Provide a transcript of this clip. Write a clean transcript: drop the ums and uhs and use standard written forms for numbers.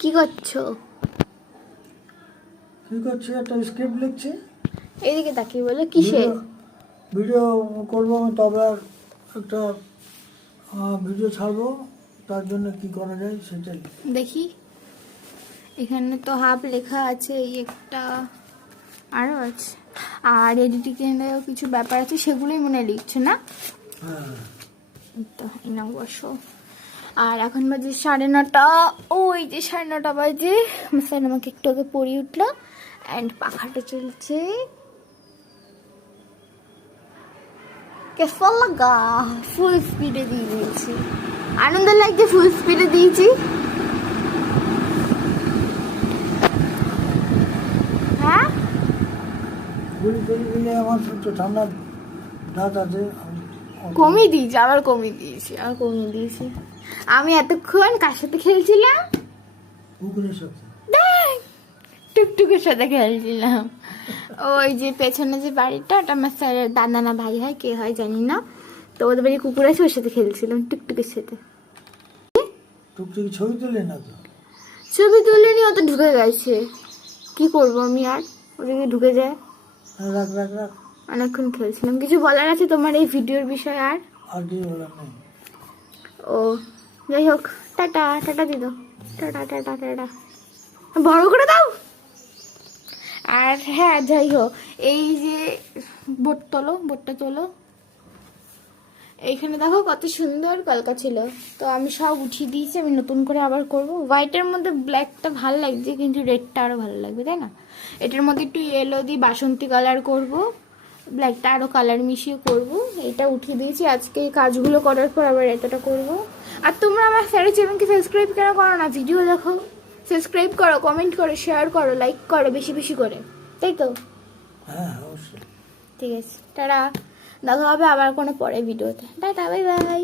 কি করছো? কি করছি? একটা স্ক্রিপ্ট লিখছি। এইদিকে তাকিয়ে বলো কিসে? ভিডিও করবো আমি, তবলার একটা ভিডিও ছাড়বো। তার জন্য কি করা যায় সেটাই। দেখি, এখানে তো হাফ লেখা আছে, এই একটা আরও আছে, আর এডিটিংয়েও কিছু ব্যাপার আছে, সেগুলোই মনে হয় লিখছো না? হ্যাঁ, তো এনাও বসো। আর এখন বাজে 9:30। ওই যে 9:30 বাজে। স্যার আমাকে একটু আগে পড়িয়ে উঠলো, অ্যান্ড পাখাটা চলছে। কেসা লাগা, ফুল স্পিডে দিয়ে দিয়েছি। আনন্দ লাগছে ফুল স্পিডে দিয়েছি। হ্যাঁ, গুলি টুলি দিলে আমার একটু ঠান্ডা দাঁত আছে। কমিয়ে দিয়েছি, আবার কমিয়ে দিয়েছি, আবার কমিয়ে দিয়েছি। আমি এতক্ষণ কার সাথে খেলছিলাম? কুকুরের সাথে। দেখ, টুকটুকের সাথে খেলছিলাম। ওই যে পেছনে যে বাড়িটা, ওটা আমার স্যারের দাদা না ভাই হয়, কে হয় জানি না। তো ওদের বাড়ি কুকুর আছে, ওর সাথে খেলছিলাম, টুকটুকের সাথে। টুকটুকি ছবি তুলে না তো? ছবি তুলে নিয়ে অত ঢুকে গেছে, কি করবো আমি আর, ওদিকে ঢুকে যায়। হ্যাঁ, রাখ রাখ রাখ। অনেকক্ষণ খেলছিলাম। কিছু বলার আছে তোমার এই ভিডিওর বিষয়ে? আর কি বলার নেই। ও যাই হোক, tata tata দিদ, tata tata tata, বড় করে দাও। আর হ্যাঁ, যাই হোক, এই যে বোটটা তোলো। এইখানে দেখো কত সুন্দর কলকা ছিল, তো আমি সব উঠিয়ে দিয়েছি। আমি নতুন করে আবার করব। হোয়াইটের মধ্যে ব্ল্যাকটা ভালো লাগছে, কিন্তু রেডটা আরও ভালো লাগবে, তাই না? এটার মধ্যে একটু ইয়েলো দিয়ে বাসন্তী কালার করব, ব্ল্যাকটা আরও কালার মিশিয়ে করব। এটা উঠিয়ে দিয়েছি। আজকে এই কাজগুলো করার পর আবার এতটা করব। আর তোমরা আমার স্যারের চ্যানেলকে সাবস্ক্রাইব কেন করো না? ভিডিও দেখো, সাবস্ক্রাইব করো, কমেন্ট করো, শেয়ার করো, লাইক করো বেশি বেশি করে, তাই তো? হ্যাঁ, অবশ্যই। ঠিক আছে, টাটা। দেখা হবে আবার কোনো পরে ভিডিওতে। Tata, bye bye.